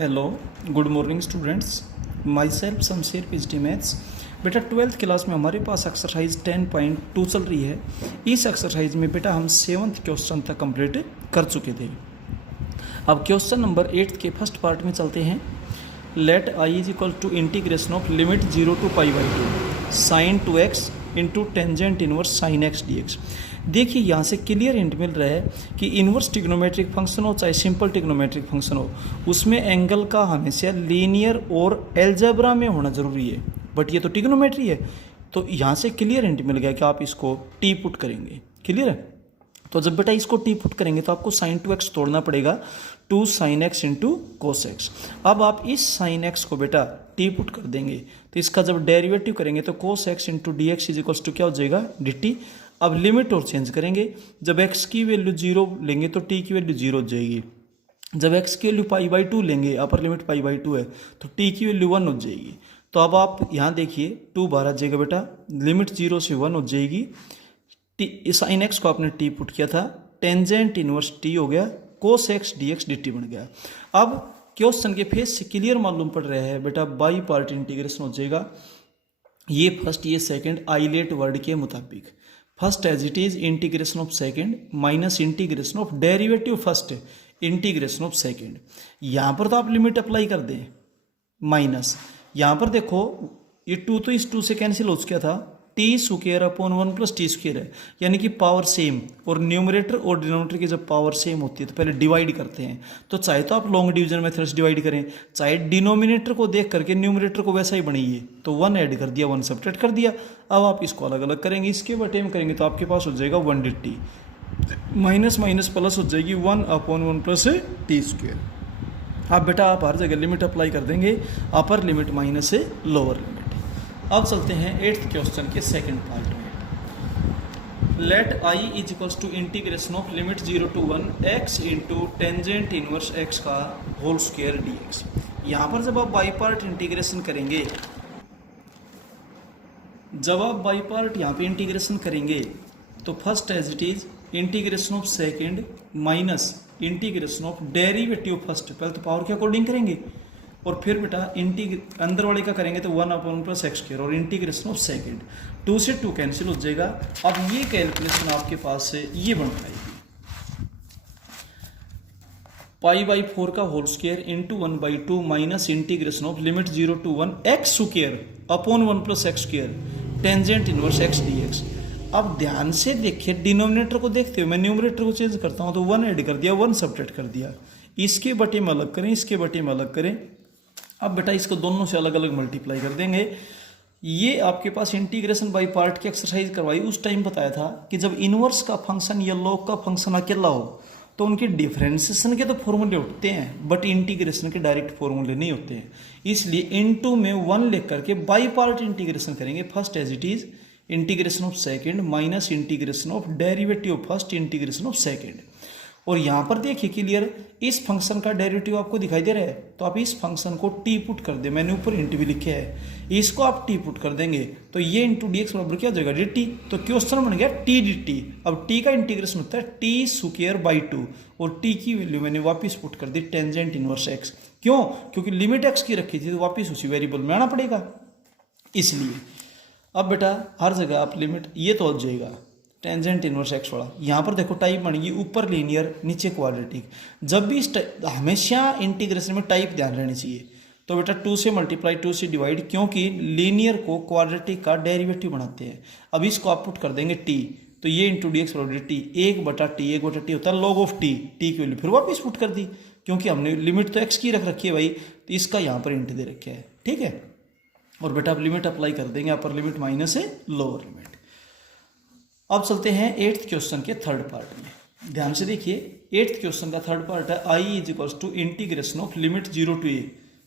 Hello, good morning students. My self Shamsher PhD maths. बेटा 12th class में हमारे पास exercise 10.2 चल रही है। इस एक्सरसाइज में बेटा हम 7th क्वेश्चन तक कंप्लीट कर चुके थे। अब क्वेश्चन नंबर 8 के फर्स्ट पार्ट में चलते हैं। Let I is equal to integration of limit 0 to π/2 sine 2x into tangent inverse sine x dx। देखिए यहाँ से क्लियर हिंट मिल रहा है कि इनवर्स टिग्नोमेट्रिक फंक्शन हो चाहे सिंपल टिग्नोमेट्रिक फंक्शन हो, उसमें एंगल का हमेशा लीनियर और एल्जेब्रा में होना जरूरी है। बट ये तो टिग्नोमेट्री है, तो यहाँ से क्लियर हिंट मिल गया कि आप इसको टी पुट करेंगे। क्लियर है? तो जब बेटा इसको टी पुट करेंगे तो आपको साइन 2x तोड़ना पड़ेगा 2 sin x into cos x. अब आप इस साइन एक्स को बेटा टी पुट कर देंगे तो इसका जब डेरिवेटिव करेंगे तो cos x into d x is equals to क्या हो जाएगा, डी टी। अब लिमिट और चेंज करेंगे, जब x की वैल्यू 0 लेंगे तो t की वैल्यू 0 हो जाएगी। जब x की वैल्यू π/2 लेंगे, अपर लिमिट π/2 है, तो t की वैल्यू 1 हो जाएगी। तो अब आप यहाँ देखिए 2 बार आ जाएगा बेटा, लिमिट 0 से 1 हो जाएगी। साइन एक्स को आपने टी पुट किया था, टेंजेंट इनवर्स टी हो गया, cos x d x D T बन गया। अब क्वेश्चन के फेस से क्लियर मालूम पड़ रहा है बेटा बाई पार्ट इंटीग्रेशन हो जाएगा। ये फर्स्ट ये सेकंड आइलेट वर्ड के मुताबिक first as it is integration of second minus integration of derivative first integration of second. यहाँ पर तो आप लिमिट अप्लाई कर दें माइनस, यहाँ पर देखो ये 2 तो इस 2 से कैंसिल हो चुका था, T square upon 1 plus T square है, यानी कि पावर सेम। और न्यूमरेटर और डिनोमिनेटर की जब पावर सेम होती है तो पहले डिवाइड करते हैं। तो चाहे तो आप लॉन्ग डिवीजन मेथड से डिवाइड करें, चाहे डिनोमिनेटर को देख करके न्यूमरेटर को वैसा ही बनाइए। तो 1 ऐड कर दिया, 1 सब्ट्रैक्ट कर दिया। अब आप इसको अलग अलग करेंगे, इसके बटे में करेंगे तो आपके पास हो जाएगा 1 D T, minus minus plus हो जाएगी 1 अपॉन 1 प्लस टी स्क्वायर। अब बेटा आप हर जगह लिमिट अप्लाई कर देंगे, अपर लिमिट माइनस से लोअर लिमिट। अब चलते हैं 8th क्वेश्चन के सेकंड पार्ट में। Let I is equals to integration of limit 0 to 1 x into tangent inverse x का होल स्क्वायर डी एक्स। यहाँ पर जब आप बाई पार्ट इंटीग्रेशन करेंगे, जब आप बाई पार्ट यहाँ पे इंटीग्रेशन करेंगे तो first as it is integration of second minus integration of derivative first. पहले तो पावर के अकॉर्डिंग करेंगे और फिर बेटा अंदर वाले का करेंगे तो 1 अपॉन प्लस एक्स स्क्वायर और इंटीग्रेशन ऑफ सेकेंड। 2 से 2 कैंसिल हो जाएगा। अब ये कैलकुलेशन आपके पास से ये बन पाएगी π/4 का whole square into 1/2 minus integration of limit 0 to 1 x square upon 1 plus x square tangent inverse x d x. अब ध्यान से देखिए, डिनोमिनेटर को देखते हुए मैं न्यूमरेटर को चेंज करता हूँ तो 1 ऐड कर दिया, 1 सब्ट्रैक्ट कर दिया। इसके बटे में अलग करें, इसके बटे में अलग करें। अब बेटा इसको दोनों से अलग अलग मल्टीप्लाई कर देंगे। ये आपके पास इंटीग्रेशन बाय पार्ट की एक्सरसाइज करवाई, उस टाइम बताया था कि जब इनवर्स का फंक्शन या लॉग का फंक्शन अकेला हो तो उनके डिफरेंशिएशन के तो फॉर्मूले उठते हैं, बट इंटीग्रेशन के डायरेक्ट फॉर्मूले नहीं होते हैं। इसलिए इनटू में 1 लिख करके बाय पार्ट इंटीग्रेशन करेंगे। First as it is integration of second minus integration of derivative first integration of second. और यहाँ पर देखिए क्लियर, इस फंक्शन का डेरिवेटिव आपको दिखाई दे रहा है, तो आप इस फंक्शन को टी पुट कर दे। मैंने ऊपर इंटू भी लिखा है, इसको आप टी पुट कर देंगे तो ये इंटू डी एक्स बराबर क्या हो जाएगा, डी टी। तो क्वेश्चन बन गया टी डी टी। अब टी का इंटीग्रेशन होता है टी स्क्वायर बाई 2 और टी की वैल्यू मैंने वापस पुट कर दी टेंजेंट इनवर्स एक्स। क्यों? क्योंकि लिमिट एक्स की रखी थी तो वापस उसी वेरिएबल में आना पड़ेगा, इसलिए। अब बेटा हर जगह आप लिमिट ये तो हो जाएगा टेंजेंट इनवर्स एक्स वाला। यहाँ पर देखो टाइप बनेगी ऊपर लीनियर नीचे क्वाड्रेटिक। जब भी हमेशा इंटीग्रेशन में टाइप ध्यान रहनी चाहिए। तो बेटा 2 से मल्टीप्लाई 2 से डिवाइड, क्योंकि लीनियर को क्वाड्रेटिक का डेरिवेटिव बनाते हैं। अब इसको आप पुट कर देंगे टी, तो ये इंटू डी एक्स बराबर टी, 1/t होता है लॉग ऑफ टी। टी की वैल्यू फिर वापस पुट कर दी, क्योंकि हमने लिमिट तो एक्स की रख रखी है भाई, तो इसका यहाँ पर इंट दे रखा है। ठीक है? और बेटा आप लिमिट अप्लाई कर देंगे, अपर लिमिट माइनस है लोअर लिमिट। अब चलते हैं 8th क्वेश्चन के थर्ड पार्ट में। ध्यान से देखिए, 8th क्वेश्चन का थर्ड पार्ट है I is equals to integration of limit 0 to a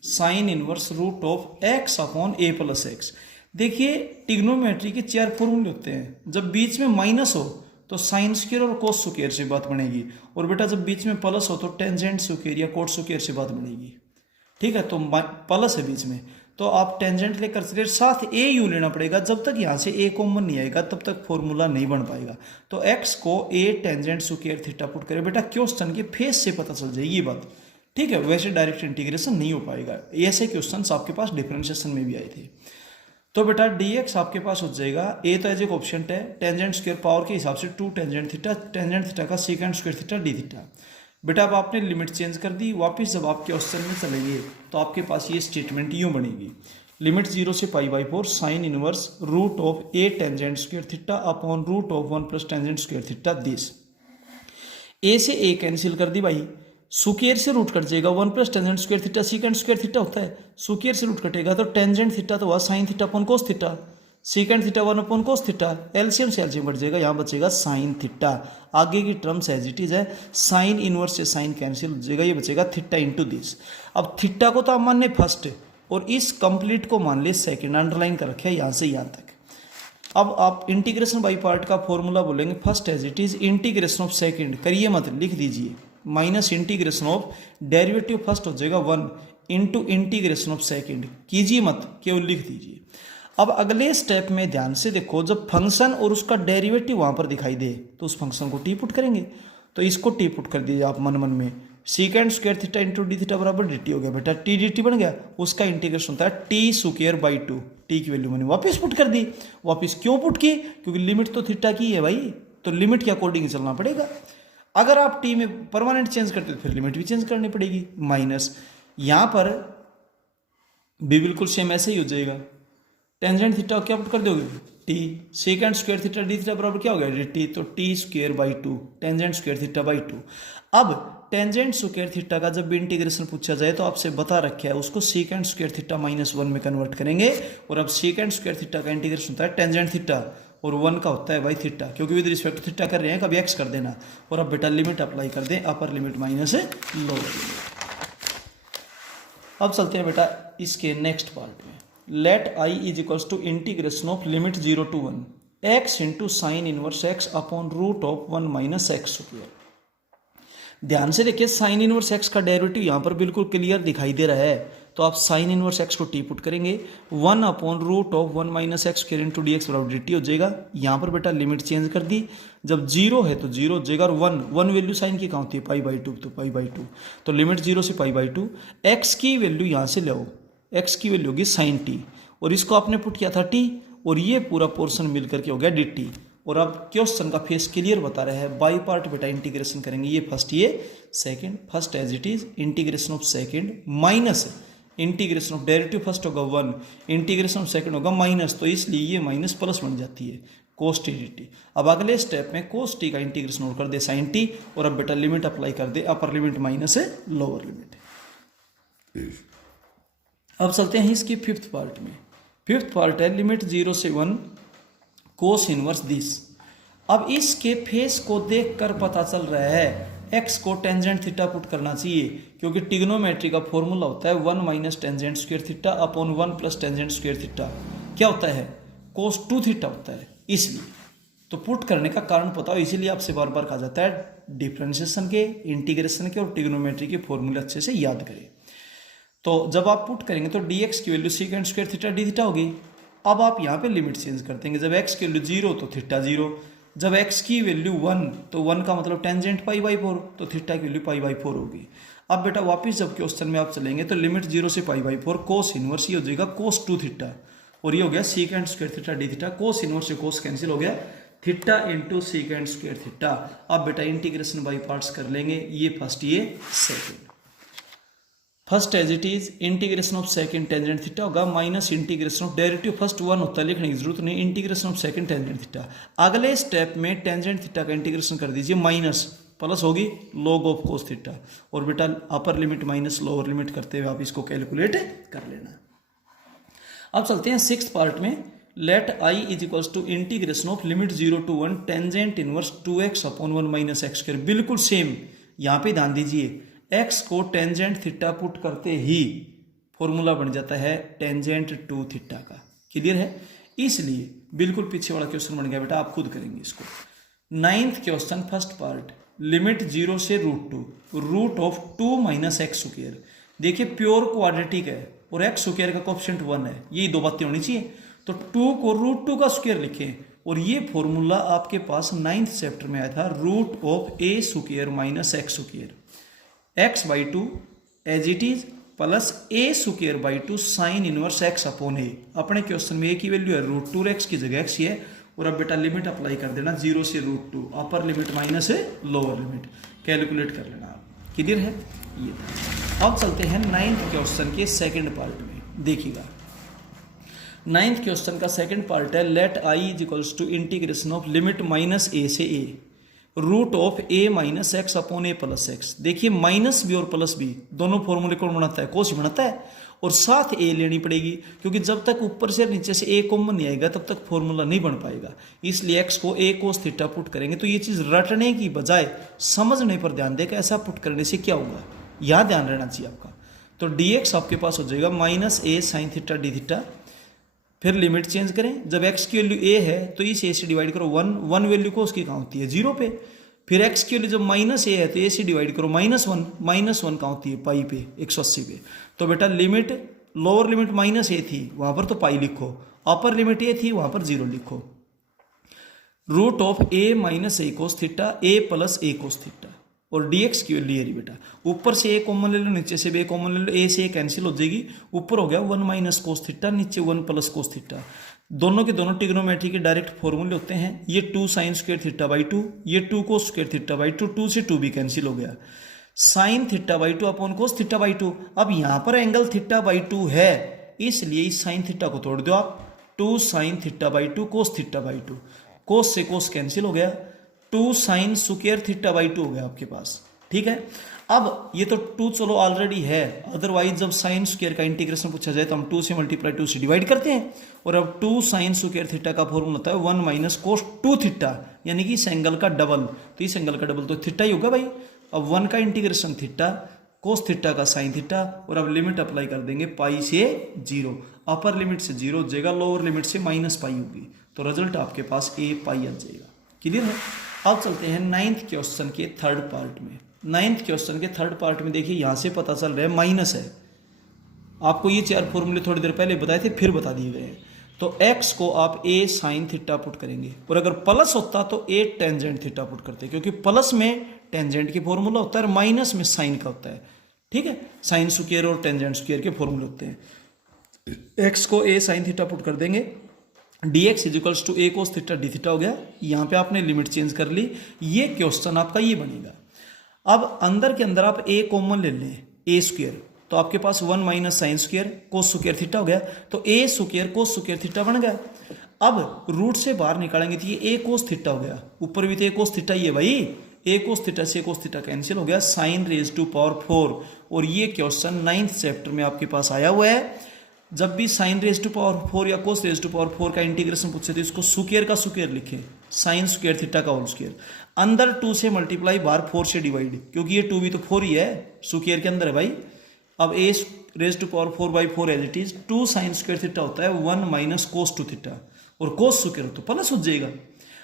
sine inverse root of x upon a plus x. देखिए टिग्नोमेट्री के 4 फॉर्मूले होते हैं। जब बीच में माइनस हो तो साइन स्क्वायर और कोस स्क्वायर से बात बनेगी, और बेटा जब बीच में प्लस हो तो टेंजेंट स्क्वायर या कोट स्क्वायर से बात बनेगी। ठीक है? तो प्लस है बीच में तो आप टेंजेंट लेकर चलिए, साथ ए यू लेना पड़ेगा। जब तक यहाँ से ए कॉमन नहीं आएगा तब तक फॉर्मूला नहीं बन पाएगा। तो एक्स को ए टेंजेंट स्क्वायर थीटा पुट करें। बेटा क्वेश्चन के फेस से पता चल जाएगी ये बात ठीक है, वैसे डायरेक्ट इंटीग्रेशन नहीं हो पाएगा। ऐसे क्वेश्चंस आपके पास डिफरेंशिएशन में भी आए थे। तो बेटा dx आपके पास हो जाएगा, ए तो एज ए ऑप्शन है, टेंजेंट स्क्वायर पावर के हिसाब से 2 टेंजेंट थीटा का second square theta d theta. बेटा अब आपने लिमिट चेंज कर दी, वापस जब आप क्वेश्चन में चलेंगे तो आपके पास ये स्टेटमेंट यूँ बनेगी, लिमिट 0 से π/4 sine inverse root of a tangent square theta upon root of 1 plus tangent square theta this. A से ए कैंसिल कर दी भाई, सुकेयर से रूट कट जाएगा, 1 plus tangent square theta secant square theta होता है, सुकेयर से root कटेगा तो टेंजेंट थीटा तो हुआ sine theta upon cos theta, secant theta 1 upon cos theta, LCM से एलसीएम बढ़ जाएगा, यहाँ बचेगा साइन थीटा। आगे की टर्म्स एज इट इज है, साइन इनवर्स से साइन कैंसिल हो जाएगा, ये बचेगा थीटा इंटू दिस। अब थीटा को तो आप मान ले फर्स्ट और इस कंप्लीट को मान ले सेकेंड, अंडरलाइन कर रखे यहाँ से यहाँ तक। अब आप इंटीग्रेशन बाई पार्ट का फॉर्मूला बोलेंगे, first as it is integration of second, करिए मत लिख दीजिए, minus integration of derivative first हो जाएगा 1 इंटू इंटीग्रेशन ऑफ सेकेंड, कीजिए मत, केवल लिख दीजिए। अब अगले स्टेप में ध्यान से देखो, जब फंक्शन और उसका डेरिवेटिव वहां पर दिखाई दे तो उस फंक्शन को टी पुट करेंगे, तो इसको टी पुट कर दीजिए आप मन मन में, secant square theta into D theta बराबर डी टी हो गया बेटा, टी डी टी बन गया, उसका इंटीग्रेशन होता है टी स्क्वायर बाई 2, टी की वैल्यू मैंने वापस पुट कर दी। वापस क्यों पुट की, क्योंकि लिमिट तो थीटा की है भाई, तो लिमिट के अकॉर्डिंग चलना पड़ेगा। अगर आप टी में परमानेंट चेंज करते तो फिर लिमिट भी चेंज करनी पड़ेगी, माइनस यहाँ पर भी बिल्कुल सेम ऐसे ही हो जाएगा, टेंजेंट थीटा क्या पुट कर दोगे T, second square theta d theta बराबर क्या हो गया डी टी, तो T square by 2 tangent square theta by 2। अब टेंजेंट स्क्वायर थीटा का जब भी इंटीग्रेशन पूछा जाए तो आपसे बता रखा है उसको सेकेंड स्क्वायर थीटा -1 में कन्वर्ट करेंगे, और अब सेकेंड स्क्वायर थीटा का इंटीग्रेशन होता है टेंजेंट थीटा और 1 का होता है बाई थीटा, क्योंकि विद रिस्पेक्ट टू थीटा कर रहे हैं, कभी एक्स कर देना, और अब बेटा लिमिट अप्लाई कर दें, upper limit minus lower limit. अब चलते हैं बेटा इसके नेक्स्ट पार्ट में, let I is equals to integration of limit 0 to 1 x into sine inverse x upon root of 1 minus x square. ध्यान से देखिए, साइन इनवर्स एक्स का डेरिवेटिव यहाँ पर बिल्कुल क्लियर दिखाई दे रहा है, तो आप साइन इनवर्स एक्स को टी पुट करेंगे, 1 upon root of 1 minus x square into d x बराबर डी टी हो जाएगा। यहाँ पर बेटा लिमिट चेंज कर दी, जब 0 है तो 0 हो जाएगा, और 1 वैल्यू साइन की कहाँ होती है π/2, तो π/2, तो लिमिट 0 से π/2, एक्स की वैल्यू यहाँ से लो, एक्स की वैल्यू होगी साइन टी, और इसको आपने पुट किया था टी, और ये पूरा पोर्शन मिल करके हो गया डी टी। और अब क्वेश्चन का फेस क्लियर बता रहा है, बाई पार्ट बेटा इंटीग्रेशन करेंगे, ये फर्स्ट ये second, first as it is integration of second minus integration of derivative first होगा 1, इंटीग्रेशन ऑफ सेकंड होगा माइनस, तो इसलिए ये माइनस प्लस बन जाती है कोस टी डी टी। अब अगले स्टेप में कोस टी का इंटीग्रेशन और कर दे साइन टी, और अब बेटा लिमिट अप्लाई कर दे, अपर लिमिट माइनस है लोअर लिमिट। अब चलते हैं इसकी फिफ्थ पार्ट में, फिफ्थ पार्ट है लिमिट 0 से 1 कोस इनवर्स दिस। अब इसके फेस को देखकर पता चल रहा है एक्स को टेंजेंट थीटा पुट करना चाहिए, क्योंकि ट्रिग्नोमेट्री का फॉर्मूला होता है 1 minus tangent square theta upon 1 plus tangent square theta, क्या होता है कोस 2 थीटा होता है, इसलिए तो पुट करने का कारण पता हो, इसीलिए आपसे बार बार कहा जाता है डिफरेंशिएशन के, इंटीग्रेशन के और ट्रिग्नोमेट्री के फॉर्मूले अच्छे से याद करें। तो जब आप पुट करेंगे तो dx की value second square theta d theta होगी। अब आप यहाँ पे लिमिट चेंज कर देंगे, जब x की वैल्यू 0 तो थीटा 0, जब x की वैल्यू 1 तो 1 का मतलब टेंजेंट π/4, तो थीटा की वैल्यू π/4 होगी। अब बेटा वापस जब क्वेश्चन में आप चलेंगे तो लिमिट 0 से π/4 कोस इनवर्स ये हो जाएगा कोस 2 थीटा, और ये हो गया second square theta d theta, cos inverse से कोस कैंसिल हो गया, theta into second square theta. अब बेटा इंटीग्रेशन बाई पार्ट्स कर लेंगे, ये फर्स्ट ये second, first as it is integration of second tangent theta होगा minus integration of derivative first 1 होता है, लिखने की जरूरत नहीं, integration of second tangent theta. अगले स्टेप में टेंजेंट थीटा का इंटीग्रेशन कर दीजिए, माइनस प्लस होगी log ऑफ कोस थीटा, और बेटा upper limit minus lower limit करते हुए आप इसको कैलकुलेट कर लेना। अब चलते हैं सिक्स्थ पार्ट में, let I is equals to integration of limit 0 to 1 tangent inverse 2x upon 1 minus x square. बिल्कुल सेम, यहाँ पे ध्यान दीजिए, x को टेंजेंट थीटा पुट करते ही फॉर्मूला बन जाता है टेंजेंट 2 थीटा का, क्लियर है, इसलिए बिल्कुल पीछे वाला क्वेश्चन बन गया बेटा, आप खुद करेंगे इसको। 9th question first part, limit 0 से root of 2 minus x square. देखिए प्योर क्वाड्रेटिक है और एक्स स्क्वायर का कोएफिशिएंट 1 है, ये दो बातें होनी चाहिए, तो 2 को √2 का स्क्वायर लिखें, और ये फॉर्मूला आपके पास 9th चैप्टर में आया था, root of a square minus x square, x/2 as it is plus a square by 2 sine inverse x upon a. अपने क्वेश्चन में ए की वैल्यू है √2 की जगह एक्स ही है। और अब बेटा लिमिट अप्लाई कर देना 0 से √2, अपर लिमिट माइनस है लोअर लिमिट, कैलकुलेट कर लेना आप। क्लियर है ये। अब चलते हैं 9th क्वेश्चन के सेकंड पार्ट में। देखिएगा 9th क्वेश्चन का सेकंड पार्ट है let I is equals to integration of limit minus a से a root of a minus x upon a plus x. देखिए माइनस भी और प्लस भी दोनों फॉर्मूले कौन बनाता है, कोस बनाता है, और साथ ए लेनी पड़ेगी क्योंकि जब तक ऊपर से नीचे से ए कॉमन नहीं आएगा तब तक फॉर्मूला नहीं बन पाएगा। इसलिए एक्स को ए कोस थीटा पुट करेंगे। तो ये चीज़ रटने की बजाय समझने पर ध्यान दें कि ऐसा पुट करने से क्या होगा, यह ध्यान रहना चाहिए आपका। तो डी एक्स आपके पास हो जाएगा माइनस ए साइन थीटा डी थीटा। फिर लिमिट चेंज करें, जब x की वैल्यू a है तो इस a से डिवाइड करो 1 वैल्यू को उसकी कहाँ होती है 0 पे। फिर x की वैल्यू जब माइनस a है तो a से डिवाइड करो -1 कहाँ होती है पाई पे 180 पे। तो बेटा limit lower limit minus a थी वहां पर तो पाई लिखो, अपर लिमिट a थी वहां पर 0 लिखो। Root of a minus a cos theta a plus a cos theta. और dx की वैल्यू है बेटा, ऊपर से a कॉमन ले लो, नीचे से b कॉमन ले लो, a से a कैंसिल हो जाएगी, ऊपर हो गया 1 माइनस कोस थीटा, नीचे 1 प्लस कोस थीटा। दोनों के दोनों ट्रिग्नोमेट्री के डायरेक्ट फॉर्मूले होते हैं। ये 2 साइन स्क्वायर थीटा बाई 2, ये 2 कोस स्क्वायर थीटा बाई 2, 2 से 2 भी कैंसिल हो गया। Sine theta by 2 upon cos theta by 2। अब यहां पर एंगल थीटा बाई 2 है इसलिए इस साइन थीटा को तोड़ दो आप, 2 sine theta by 2 cos theta by 2, कोस से कोस कैंसिल हो गया, 2 साइन स्क्वायर थीटा बाई 2 हो गया आपके पास। ठीक है, अब ये तो 2 चलो ऑलरेडी है, अदरवाइज जब साइन स्क्वायर का इंटीग्रेशन पूछा जाए तो हम 2 से मल्टीप्लाई 2 से डिवाइड करते हैं। और अब 2 साइन स्क्वायर थीटा का फॉर्मूला होता है 1 माइनस कोस 2 थीटा, यानी कि इस एंगल का डबल। तो इस एंगल का डबल तो थीटा ही होगा भाई। अब 1 का इंटीग्रेशन थीटा, कोस थीटा का साइन थीटा, और अब लिमिट अप्लाई कर देंगे पाई से 0, अपर लिमिट से 0 हो जाएगा, लोअर लिमिट से माइनस पाई होगी। तो रिजल्ट आपके पास a पाई आ जाएगा। क्लियर है। अब चलते हैं 9th क्वेश्चन के थर्ड पार्ट में। 9th क्वेश्चन के थर्ड पार्ट में देखिए यहां से पता चल रहा है माइनस है। आपको ये 4 फॉर्मूले थोड़ी देर पहले बताए थे, फिर बता दिए गए हैं। तो x को आप a साइन थीटा पुट करेंगे, और अगर प्लस होता तो a टेंजेंट थीटा पुट करते, क्योंकि प्लस में टेंजेंट की फॉर्मूला होता है और माइनस में साइन का होता है। ठीक है, साइन स्क्वायर और टेंजेंट स्क्वायर के फॉर्मूले होते हैं। x को a साइन थीटा पुट कर देंगे, dx is equals to a cos theta d theta हो गया। यहाँ पे आपने लिमिट चेंज कर ली, ये क्वेश्चन आपका ये बनेगा। अब अंदर के अंदर आप a कॉमन ले लें, a स्क्वायर, तो आपके पास 1 minus sine square cos square theta हो गया। तो a square cos square theta बन गया। अब रूट से बाहर निकालेंगे तो ये a कोस थीटा हो गया, ऊपर भी तो a कोस थीटा ही है भाई, a कोस थीटा से कोस थीटा कैंसिल हो गया, साइन रेज टू पावर 4। और ये क्वेश्चन 9th चैप्टर में आपके पास आया हुआ है। जब भी साइन रेज टू पावर 4 या कोस रेज टू पावर 4 का इंटीग्रेशन पूछे तो इसको स्क्वायर का स्क्वायर लिखें, साइन स्क्वायर थीटा का होल स्क्वायर, अंदर 2 से मल्टीप्लाई, बाहर 4 से डिवाइड, क्योंकि ये 2 भी तो 4 ही है, स्क्वायर के अंदर है भाई। अब a raise to power 4/4 as it is, 2 sine square theta होता है 1 माइनस कोस 2 थीटा, और कोस स्क्वायर तो प्लस हो जाएगा।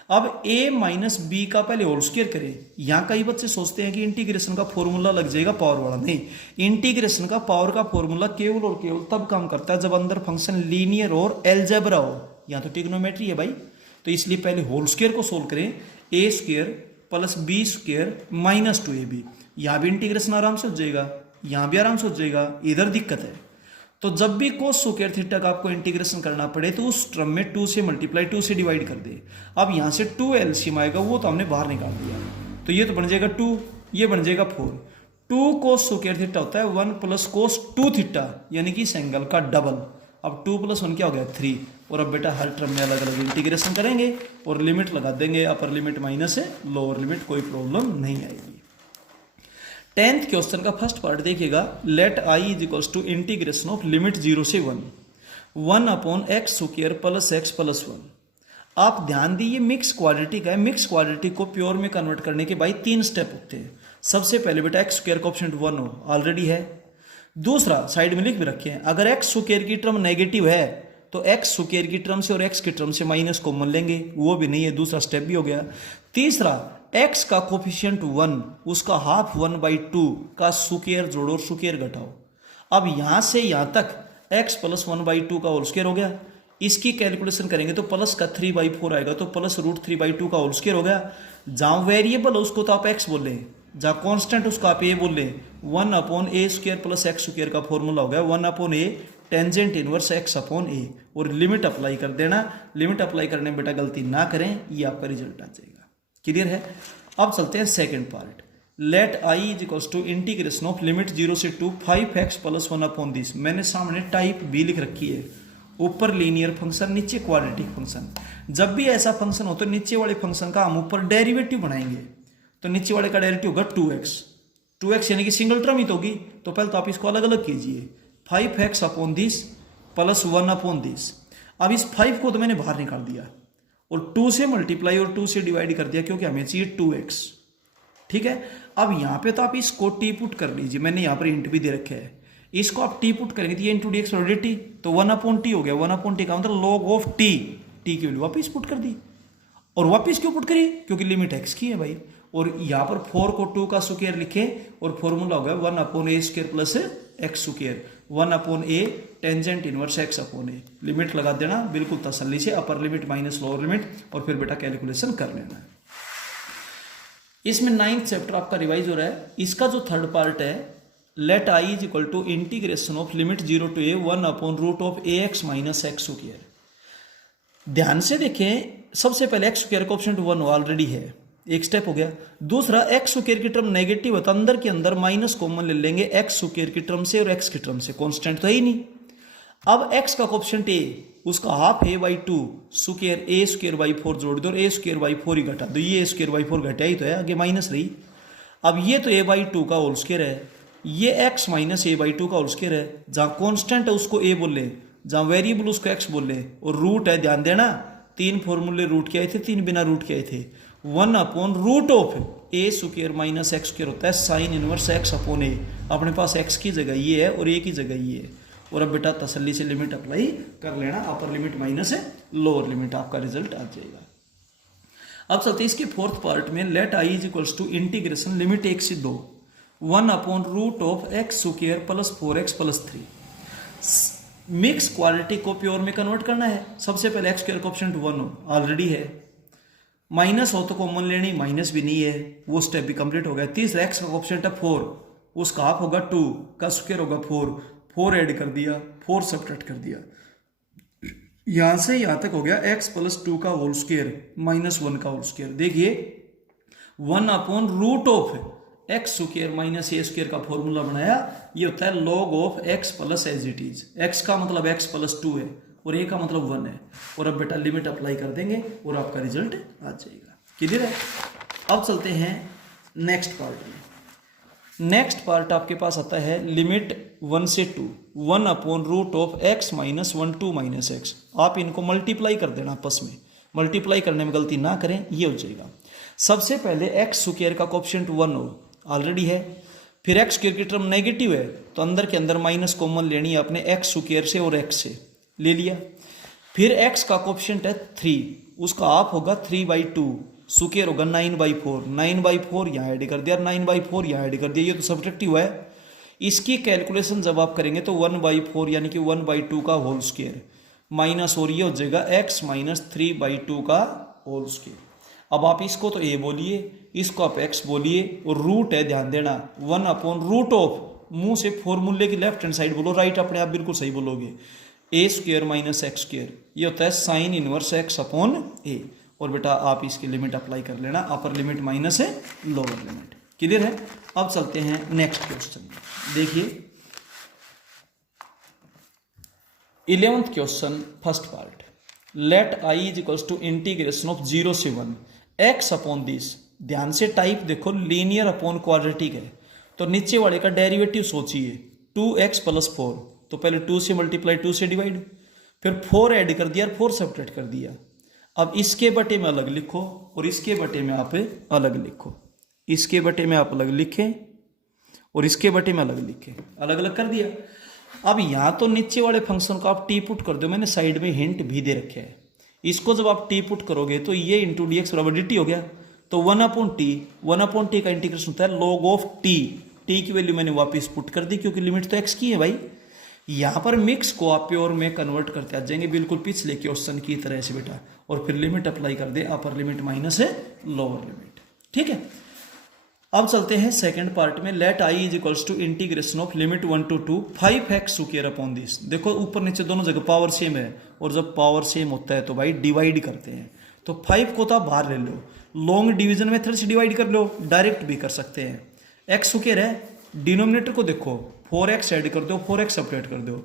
अब a माइनस b का पहले होल स्क्वायर करें। यहाँ कई बच्चे सोचते हैं कि इंटीग्रेशन का फॉर्मूला लग जाएगा पावर वाला, नहीं, इंटीग्रेशन का पावर का फॉर्मूला केवल और केवल तब काम करता है जब अंदर फंक्शन लीनियर और एलजेब्रा हो, यहाँ तो ट्रिग्नोमेट्री है भाई। तो इसलिए पहले होल स्क्वायर को सोल्व करें, a square plus b square minus 2ab, यहाँ भी इंटीग्रेशन आराम से हो जाएगा, यहाँ भी आराम से हो जाएगा, इधर दिक्कत है। तो जब भी कोस स्क्वायर थीटा का आपको इंटीग्रेशन करना पड़े तो उस टर्म में 2 से मल्टीप्लाई 2 से डिवाइड कर दे। अब यहाँ से 2 एलसीएम आएगा, वो तो हमने बाहर निकाल दिया, तो ये तो बन जाएगा 2, ये बन जाएगा 4। 2 कोस स्क्वायर थीटा होता है 1 प्लस कोस 2 थीटा, यानी कि इस एंगल का डबल। अब 2 + 1 क्या हो गया 3। और अब बेटा हर टर्म में अलग अलग इंटीग्रेशन करेंगे और लिमिट लगा देंगे, अपर लिमिट माइनस है, लोअर लिमिट, कोई प्रॉब्लम नहीं आएगी। 10th क्वेश्चन का फर्स्ट पार्ट देखिएगा, let i is equals to integration of limit 0 से 1 upon x square plus x plus 1। आप ध्यान दीजिए मिक्स क्वाड्रेटिक है, मिक्स क्वाड्रेटिक को प्योर में कन्वर्ट करने के भाई 3 स्टेप होते हैं। सबसे पहले बेटा एक्स स्क्वायर कोएफिशिएंट 1 हो, ऑलरेडी है। दूसरा साइड में लिख भी रखे हैं, अगर एक्स स्क्वायर की टर्म नेगेटिव है तो एक्स स्क्वायर की टर्म से और एक्स की टर्म से माइनस कॉमन लेंगे, वो भी नहीं है, दूसरा स्टेप भी हो गया। तीसरा x का कोफिशिएंट 1, उसका हाफ 1/2 का स्क्वायर जोड़ो और स्क्वायर घटाओ। अब यहां से यहां तक x प्लस 1/2 का होल स्क्वायर हो गया। इसकी कैलकुलेशन करेंगे तो प्लस का 3/4 आएगा, तो प्लस √3/2 का होल स्क्वायर हो गया। जहां वेरिएबल है उसको तो आप x बोले, जहाँ कांस्टेंट उसका आप ए बोले 1/a² प्लस x² का फॉर्मूला हो गया 1/a टेंजेंट इनवर्स x/a और लिमिट अप्लाई कर देना। लिमिट अप्लाई करने में बेटा गलती ना करें, ये आपका रिजल्ट आ जाएगा। क्लियर है। अब चलते हैं second part. Let i is equals to integration of limit 0 से 2 5x प्लस 1/this। मैंने सामने टाइप बी लिख रखी है, ऊपर लीनियर फंक्शन नीचे क्वाड्रेटिक फंक्शन। जब भी ऐसा फंक्शन हो तो नीचे वाले फंक्शन का हम ऊपर डेरिवेटिव बनाएंगे, तो नीचे वाले का डेरिवेटिव होगा 2x यानी कि सिंगल टर्म ही तो होगी। तो पहले तो आप इसको अलग अलग कीजिए, 5x/this प्लस 1/this। अब इस 5 को तो मैंने बाहर निकाल दिया और 2 से मल्टीप्लाई और 2 से डिवाइड कर दिया, क्योंकि हमें चाहिए 2x। ठीक है। अब यहां पे तो आप इसको टी पुट कर लीजिए, मैंने यहां पर इंट भी दे रखे है, इसको आप टी पुट करेंगे तो ये इंटू dx और dt, तो 1/t हो गया। 1/t का मतलब log ऑफ t, टी की वैल्यू वापिस पुट कर दी। और वापिस क्यों पुट करी? क्योंकि लिमिट x की है भाई। और यहां पर 4 को 2 का स्क्वायर लिखे और फॉर्मूला हो गया 1/a² plus x²। 1/a tangent inverse x/a। Limit लगा देना बिल्कुल तसल्ली से, अपर लिमिट माइनस लोअर लिमिट, और फिर बेटा कैलकुलेशन कर लेना। इसमें 9th चैप्टर आपका रिवाइज हो रहा है। इसका जो थर्ड पार्ट है, let i is equal to integration of limit 0 to a 1/√ax minus x²। ध्यान से देखें, सबसे पहले x² का ऑप्शन 1 ऑलरेडी है, एक स्टेप हो गया। दूसरा x² की टर्म नेगेटिव है तो अंदर के अंदर माइनस कॉमन ले लेंगे x² की टर्म से और x की टर्म से, कांस्टेंट तो है ही नहीं। अब x का कोएफिशिएंट a, उसका हाफ a/2 स्क्वायर a²/4 जोड़ दो और a²/4 ही घटा दो, ये a²/4 घटा ही तो है, आगे माइनस रही। अब ये तो a/2 का होल स्क्वायर है, ये x माइनस a/2 का होल स्क्वायर है। जहां कांस्टेंट है उसको a बोले, जहां वेरिएबल उसको x बोले, और रूट है, ध्यान देना 3 फॉर्मूले रूट के आए थे, 3 बिना रूट के आए थे। 1/√a² माइनस x² होता है साइन इनवर्स x/a। अपने पास x की जगह ये है और a की जगह ये है। और अब बेटा तसल्ली से लिमिट अप्लाई कर लेना, अपर लिमिट माइनस है लोअर लिमिट, आपका रिजल्ट आ जाएगा। अब चलते इसके फोर्थ पार्ट में। Let i is equals to integration limit 1 से 2 1/√x² plus 4x plus 3। Mix quality को प्योर में कन्वर्ट करना है। सबसे पहले x² का ऑप्शन 1 ऑलरेडी है, माइनस हो तो कॉमन लेनी, माइनस भी नहीं है, वो स्टेप भी कंप्लीट हो गया। तीसरा x का ऑप्शन है 4, उसका हाफ होगा 2 का स्क्वायर होगा 4 ऐड कर दिया, 4 सब्ट्रैक्ट कर दिया, यहां से यहां तक हो गया x प्लस 2 का होल स्क्वायर माइनस 1 का होल स्क्वायर। देखिए 1/√x² माइनस a² का फॉर्मूला बनाया, ये होता है log of x plus as it is. x का मतलब x प्लस 2 है और a का मतलब 1 है। और अब बेटा लिमिट अप्लाई कर देंगे और आपका रिजल्ट आ जाएगा। क्लियर है। अब चलते हैं नेक्स्ट पार्ट में। नेक्स्ट पार्ट आपके पास आता है लिमिट 1 से 2 1/√x माइनस 1 2 माइनस x। आप इनको मल्टीप्लाई कर देना आपस में, मल्टीप्लाई करने में गलती ना करें, ये हो जाएगा। सबसे पहले x² का कोएफिशिएंट 1 ऑलरेडी है, फिर x² की टर्म नेगेटिव है तो अंदर के अंदर माइनस कॉमन लेनी है अपने x² से और x से, ले लिया। फिर x का कोएफिशिएंट है 3, उसका हाफ होगा 3/2 स्क्वायर होगा 9/4। 9/4 यहाँ ऐड कर दिया, 9/4 यहाँ ऐड कर दिया, ये तो सब्ट्रैक्टिव है। इसकी कैलकुलेशन जब आप करेंगे तो 1/4 यानी कि 1/2 का होल स्क्वायर माइनस, और ये हो जाएगा x माइनस 3/2 का होल स्क्वायर। अब आप इसको तो a बोलिए, इसको आप x बोलिए, और रूट है, ध्यान देना 1/√, मुंह से फॉर्मूले की लेफ्ट हैंड साइड बोलो, राइट अपने आप बिल्कुल सही बोलोगे, a² माइनस x², ये होता है साइन इनवर्स x/a। और बेटा आप इसकी लिमिट अप्लाई कर लेना, अपर लिमिट माइनस है लोअर लिमिट। क्लियर है। अब चलते हैं नेक्स्ट क्वेश्चन में। देखिए 11th question first part. Let i is equals to integration of 0 से 1 x/this। ध्यान से टाइप देखो, लीनियर अपॉन क्वाड्रेटिक है, तो नीचे वाले का डेरिवेटिव सोचिए 2x प्लस 4, तो पहले 2 से मल्टीप्लाई 2 से डिवाइड, फिर 4 ऐड कर दिया और 4 सब्ट्रैक्ट कर दिया। अब इसके बटे में अलग लिखो और इसके बटे में आप अलग लिखो, इसके बटे में आप अलग लिखें और इसके बटे में अलग लिखें, अलग अलग कर दिया। अब यहाँ तो नीचे वाले फंक्शन को आप टी पुट कर दो, मैंने साइड में हिंट भी दे रखे है। इसको जब आप टी पुट करोगे तो ये इंटू dx बराबर dt हो गया, तो 1/t का इंटीग्रेशन होता है log ऑफ t। t की वैल्यू मैंने वापस पुट कर दी क्योंकि लिमिट तो x की है भाई। यहाँ पर मिक्स को आप प्योर में कन्वर्ट करते आ जाएंगे, बिल्कुल पिछले क्वेश्चन की तरह से बेटा, और फिर लिमिट अप्लाई कर दे, अपर लिमिट माइनस है लोअर लिमिट। ठीक है। अब चलते हैं सेकंड पार्ट में। Let I is equals to integration of limit 1 to 2 5x square upon this. देखो ऊपर नीचे दोनों जगह पावर सेम है, और जब पावर सेम होता है तो भाई डिवाइड करते हैं। तो 5 को तो आप बाहर ले लो, लॉन्ग डिवीजन मेथड से डिवाइड कर लो, डायरेक्ट भी कर सकते हैं। एक्स स्क्वायर है, डिनोमिनेटर को देखो 4x ऐड कर दो, 4x सेपरेट कर दो,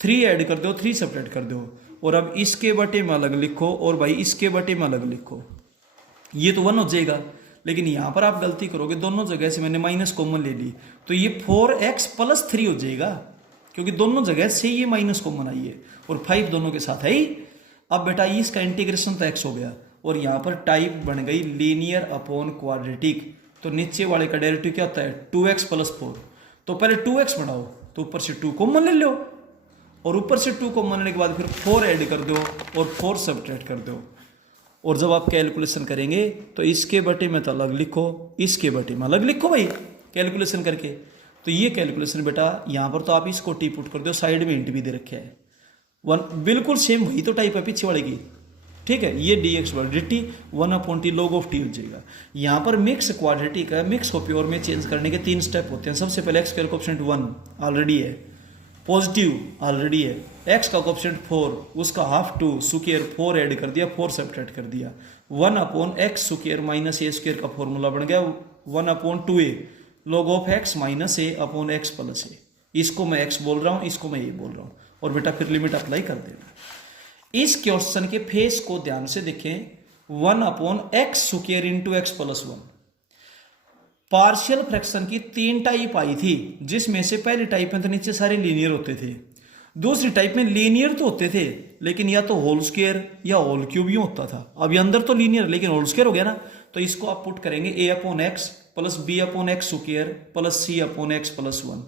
3 ऐड कर दो, 3 सेपरेट कर दो, और अब इसके बटे में अलग लिखो और भाई इसके बटे में अलग लिखो, ये तो 1 हो जाएगा। लेकिन यहां पर आप गलती करोगे, दोनों जगह से मैंने माइनस कॉमन ले ली, तो ये 4x प्लस 3 हो जाएगा, क्योंकि दोनों जगह से ये माइनस कॉमन आई है और 5 दोनों के साथ है ही। अब बेटा इसका इंटीग्रेशन तो x हो गया, और यहां पर टाइप बन गई लीनियर अपॉन क्वाड्रेटिक। तो नीचे वाले का डेरिवेटिव क्या होता है 2x प्लस 4। तो पहले 2x बढ़ाओ, तो ऊपर से 2 कॉमन ले लो, और ऊपर से 2 कॉमन लेने के बाद फिर 4 ऐड कर दो और 4 सब्ट्रैक्ट कर दो। और जब आप कैलकुलेशन करेंगे तो इसके बटे में तो अलग लिखो, इसके बटे में अलग लिखो भाई कैलकुलेशन करके। तो ये कैलकुलेशन बेटा यहाँ पर तो आप इसको टी पुट कर दो, साइड में इंट भी दे रखे है, 1 बिल्कुल सेम वही तो टाइप है पीछे वाले की, ठीक है। ये D x D T 1/t log of T हो जाएगा। यहाँ पर मिक्स क्वाड्रेटिक है, मिक्स को प्योर में चेंज करने के 3 स्टेप होते हैं। सबसे पहले एक्स का कोएफिशिएंट 1 ऑलरेडी है, पॉजिटिव ऑलरेडी है, एक्स का कोएफिशिएंट 4 उसका हाफ 2 स्क्वायर 4 ऐड कर दिया, 4 सेपरेट कर दिया, 1/x square minus a square का फॉर्मूला बन गया 1/2a log of x minus a upon x plus a. इसको मैं x बोल रहा हूँ, इसको मैं ये बोल रहा हूँ, और बेटा फिर लिमिट अप्लाई कर देना। इस क्वेश्चन के फेस को ध्यान से देखें, 1/x square into x plus 1। Partial fraction की 3 टाइप आई थी, जिसमें से पहली टाइप में तो नीचे सारे लीनियर होते थे, दूसरी टाइप में लीनियर तो होते थे लेकिन या तो होल स्क्वायर या होल क्यूब ही होता था। अभी अंदर तो लीनियर लेकिन होल स्क्वायर हो गया ना, तो इसको आप पुट करेंगे a/x plus b/x square plus c/x plus 1।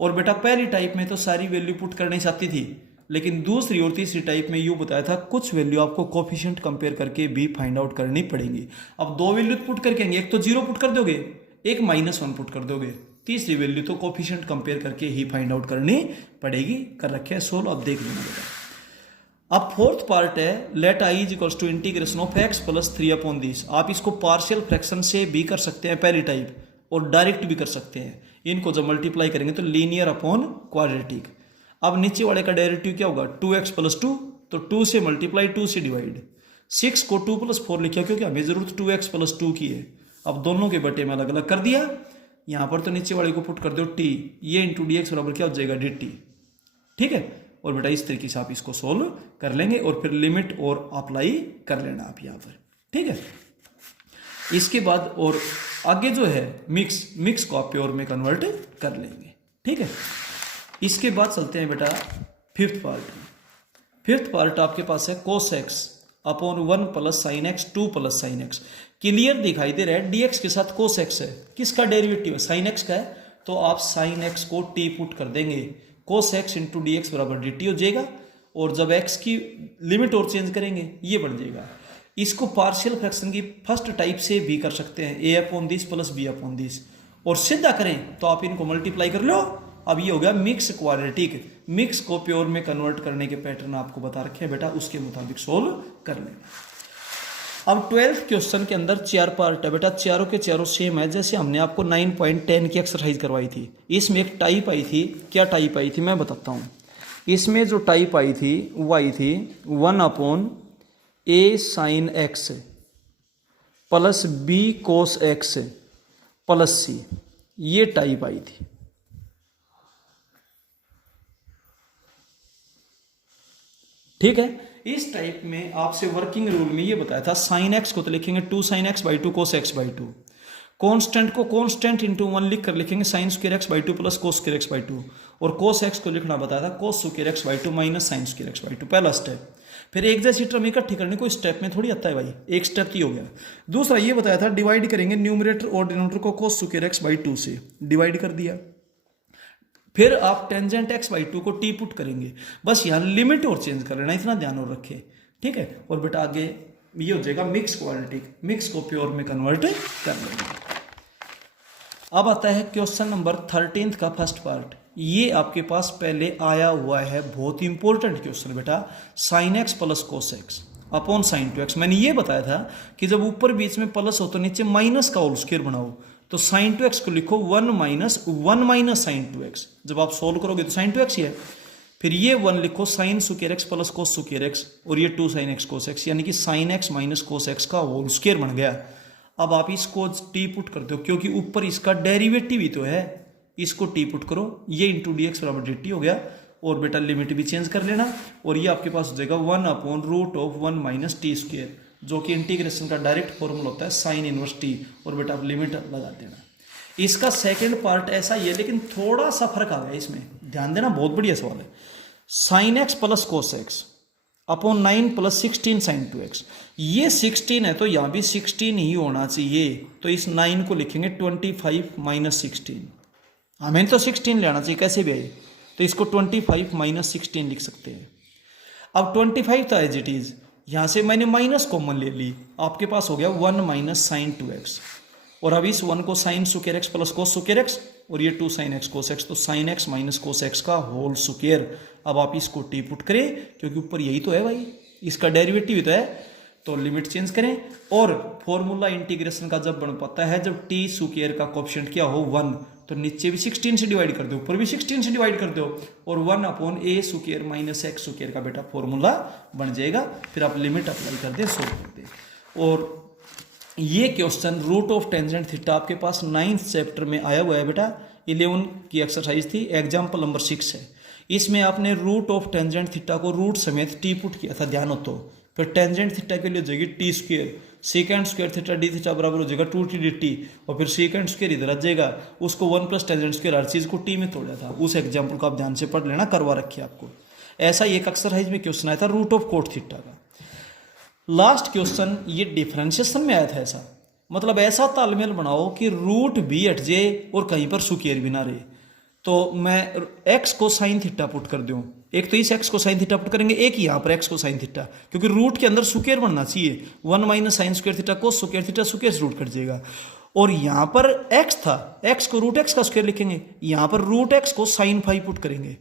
और बेटा पहली टाइप में तो सारी वैल्यू पुट करनी चाहती थी, लेकिन दूसरी और तीसरी टाइप में यूँ बताया था कुछ वैल्यू आपको कोफिशिएंट कंपेयर करके भी फाइंड आउट करनी पड़ेगी। अब 2 वैल्यू पुट करके एक तो 0 पुट कर दोगे, एक -1 पुट कर दोगे, तीसरी वैल्यू तो कोफिशिएंट कंपेयर करके ही फाइंड आउट करनी पड़ेगी। कर रखे हैं सोल्व, अब देख लेना बेटा। अब फोर्थ पार्ट है let I is equals to integration of x plus 3/दिस। आप इसको पार्शियल फ्रैक्शन से भी कर सकते हैं पहली टाइप, और डायरेक्ट भी कर सकते हैं। इनको जब मल्टीप्लाई करेंगे तो लीनियर अपॉन क्वाड्रेटिक। अब नीचे वाले का डेरिवेटिव क्या होगा 2x प्लस 2, तो 2 से मल्टीप्लाई 2 से डिवाइड। 6 को 2 प्लस 4 लिखा क्योंकि हमें जरूरत 2x प्लस 2 की है। अब दोनों के बटे में अलग अलग कर दिया, यहां पर तो नीचे वाले को पुट कर दो t, ये इंटू डी एक्स बराबर क्या हो जाएगा dt, ठीक है। और बेटा इस तरीके से आप इसको सोल्व कर लेंगे और फिर लिमिट और अप्लाई कर लेना आप यहां पर, ठीक है। इसके बाद और आगे जो है मिक्स को आप प्योर में कन्वर्ट कर लेंगे, ठीक है। इसके बाद चलते हैं बेटा फिफ्थ पार्ट। फिफ्थ पार्ट आपके पास है cos x upon 1 plus sine x 2 plus sine x. Clear दिखाई दे रहा है dx के साथ cos x है, किसका डेरिवेटिव है साइन x का है, तो आप साइन x को t पुट कर देंगे, cos x into d x बराबर dt हो जाएगा। और जब x की लिमिट और चेंज करेंगे ये बढ़ जाएगा। इसको पार्शियल फ्रैक्शन की फर्स्ट टाइप से भी कर सकते हैं, a/दिस प्लस b/दिस, और सीधा करें तो आप इनको मल्टीप्लाई कर लो। अब ये हो गया मिक्स क्वाड्रेटिक। मिक्स को प्योर में कन्वर्ट करने के पैटर्न आपको बता रखे हैं बेटा, उसके मुताबिक सोल्व कर लेंगे। अब 12th क्वेश्चन के अंदर 4 पार्ट है बेटा, चारों के चारों सेम है जैसे हमने आपको 9.10 की एक्सरसाइज करवाई थी। इसमें एक टाइप आई थी, क्या टाइप आई थी मैं बताता हूँ। इसमें जो टाइप आई थी वो आई थी 1/a sign x plus b cos x plus c, ये टाइप आई थी, ठीक है। इस टाइप में आपसे वर्किंग रूल में ये बताया था साइन एक्स को तो लिखेंगे 2 sin x/2 cos x/2, constant को कांस्टेंट इंटू 1 लिख कर लिखेंगे sin square x/2 plus cos square x/2, और cos x को लिखना बताया था cos square x/2 minus sin square x/2, पहला स्टेप। फिर एक जैसी टर्म इकट्ठी करनी कोई स्टेप में थोड़ी आता है भाई, एक स्टेप ही हो गया। दूसरा ये बताया था डिवाइड करेंगे न्यूमरेटर और डिनोमिनेटर को cos स्क्वायर x/2 से, डिवाइड कर दिया। फिर आप टेंजेंट x/2 को t पुट करेंगे, बस यहाँ लिमिट और चेंज कर लेना, इतना ध्यान और रखें, ठीक है। और बेटा आगे ये हो जाएगा मिक्स क्वाड्रेटिक, मिक्स को प्योर में कन्वर्ट कर लेंगे। अब आता है क्वेश्चन नंबर 13 का फर्स्ट पार्ट। ये आपके पास पहले आया हुआ है, बहुत इंपॉर्टेंट क्वेश्चन बेटा, sign x plus cos x upon sine 2x। मैंने ये बताया था कि जब ऊपर बीच में प्लस हो तो नीचे माइनस का होल स्क्वायर बनाओ, तो साइन 2x को लिखो 1 माइनस साइन 2x। जब आप सोल्व करोगे तो साइन 2x ही है। फिर ये 1 लिखो sine square x plus cos square x, और ये 2 साइन एक्स कोस एक्स, यानी कि sine x minus cos x का होल स्क्वायर बन गया। अब आप इसको टी पुट कर दो, क्योंकि ऊपर इसका डेरिवेटिव ही तो है, इसको टी पुट करो, ये इंटू डी एक्स बराबर डी टी हो गया। और बेटा लिमिट भी चेंज कर लेना, और ये आपके पास हो जाएगा 1/√1 माइनस टी स्क्वायर, जो कि इंटीग्रेशन का डायरेक्ट फॉर्मूला होता है साइन इनवर्स टी। और बेटा आप लिमिट लगा देना। इसका सेकंड पार्ट ऐसा ही है, लेकिन थोड़ा सा फर्क आ गया इसमें, ध्यान देना, बहुत बढ़िया सवाल है। Sine x plus cos x upon 9 plus 16 sine 2x। ये 16 है तो यहाँ भी 16 ही होना चाहिए, तो इस 9 को लिखेंगे 25 माइनस 16। हमें तो 16 लेना चाहिए कैसे भी आए, तो इसको 25 माइनस 16 लिख सकते हैं। अब 25 था एज इट इज, यहाँ से मैंने माइनस कॉमन ले ली, आपके पास हो गया 1 माइनस साइन 2x। और अब इस 1 को sine square x plus cos square x, और ये 2 साइन एक्स कोस एक्स, तो sine x minus cos x का होल स्क्वायर। अब आप इसको टी पुट करें, क्योंकि ऊपर यही तो है भाई, इसका डेरिवेटिव ही तो है, तो लिमिट चेंज करें। और फॉर्मूला इंटीग्रेशन का जब बन पाता है जब टी स्क्वायर का कोएफिशिएंट क्या हो 1, तो नीचे भी 16 से डिवाइड कर दो, ऊपर भी 16 से डिवाइड कर दो, और 1 अपॉन ए स्क्वायर माइनस एक्स स्क्वायर का बेटा फॉर्मूला बन जाएगा। फिर आप लिमिट अप्लाई कर दें, सोल्व कर दें। और ये question root of tangent theta आपके पास 9th चैप्टर में आया हुआ है बेटा, 11 की एक्सरसाइज थी, एग्जाम्पल नंबर 6 है। इसमें आपने रूट ऑफ टेंजेंट थीटा को रूट समेत टी पुट किया था, ध्यान हो तो। फिर टेंजेंट थीटा के लिए हो जाएगी T square, second square theta d theta बराबर हो जाएगा 2t dt, और फिर सेकेंड स्क्वायर इधर आ जाएगा, उसको 1 प्लस टेंजेंट स्क्वायर, हर चीज़ को टी में तोड़ा था। उस एग्जाम्पल को आप ध्यान से पढ़ लेना, करवा रखी है आपको। ऐसा ही एक एक्सरसाइज में क्वेश्चन आया था रूट ऑफ कोट थीटा का। लास्ट क्वेश्चन ये डिफरेंशिएशन में आया था ऐसा, मतलब ऐसा तालमेल बनाओ कि रूट भी हट जाए और कहीं पर स्क्वायर भी ना रहे। तो मैं x को साइन थीटा पुट कर दूं, एक तो इस x को साइन थीटा पुट करेंगे, एक यहाँ पर x को साइन थीटा, क्योंकि रूट के अंदर स्क्वायर बनना चाहिए। 1 माइनस साइन स्क्वायर थीटा को स्क्वायर थीटा स्क्वायर से रूट कट जाएगा। और यहाँ पर x था, x को रूट x का स्क्वायर लिखेंगे, यहाँ पर रूट x को साइन फाई पुट करेंगे,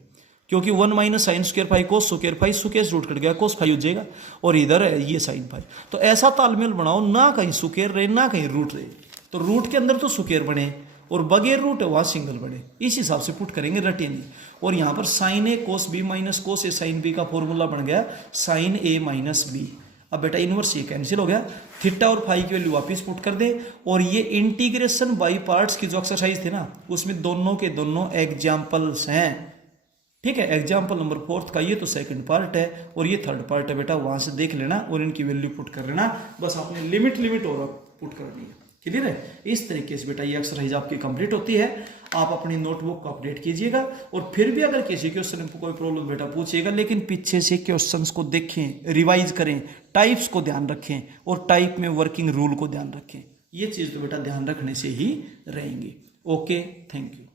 क्योंकि 1 minus sine square phi cos square phi square से रूट कट गया, कोस फाई हो जाएगा, और इधर है ये साइन फाई। तो ऐसा तालमेल बनाओ ना कहीं स्क्वायर रहे ना कहीं रूट रहे, तो रूट के अंदर तो स्क्वायर बने और बगैर रूट है वहाँ सिंगल बने, इस हिसाब से पुट करेंगे रटे नहीं। और यहाँ पर साइन ए कोस बी माइनस कोस ए साइन बी का फॉर्मूला बन गया साइन ए माइनस बी। अब बेटा इनवर्स ये कैंसिल हो गया, थीटा और फाई की वैल्यू वापस पुट कर दे। और ये इंटीग्रेशन बाई पार्ट्स की जो एक्सरसाइज थी ना, उसमें दोनों के दोनों एग्जाम्पल्स हैं, ठीक है। एग्जाम्पल नंबर 4 का ये तो सेकंड पार्ट है, और ये थर्ड पार्ट है बेटा, वहां से देख लेना और इनकी वैल्यू पुट कर लेना। बस आपने लिमिट और पुट करनी है, क्लियर है। इस तरीके से बेटा ये एक्सरसाइज आपकी कंप्लीट होती है। आप अपनी नोटबुक को अपडेट कीजिएगा, और फिर भी अगर किसी क्वेश्चन में कोई प्रॉब्लम बेटा पूछिएगा, लेकिन पीछे से क्वेश्चंस को देखें, रिवाइज करें, टाइप्स को ध्यान रखें, और टाइप में वर्किंग रूल को ध्यान रखें। ये चीज़ तो बेटा ध्यान रखने से ही रहेंगी। Okay, thank you.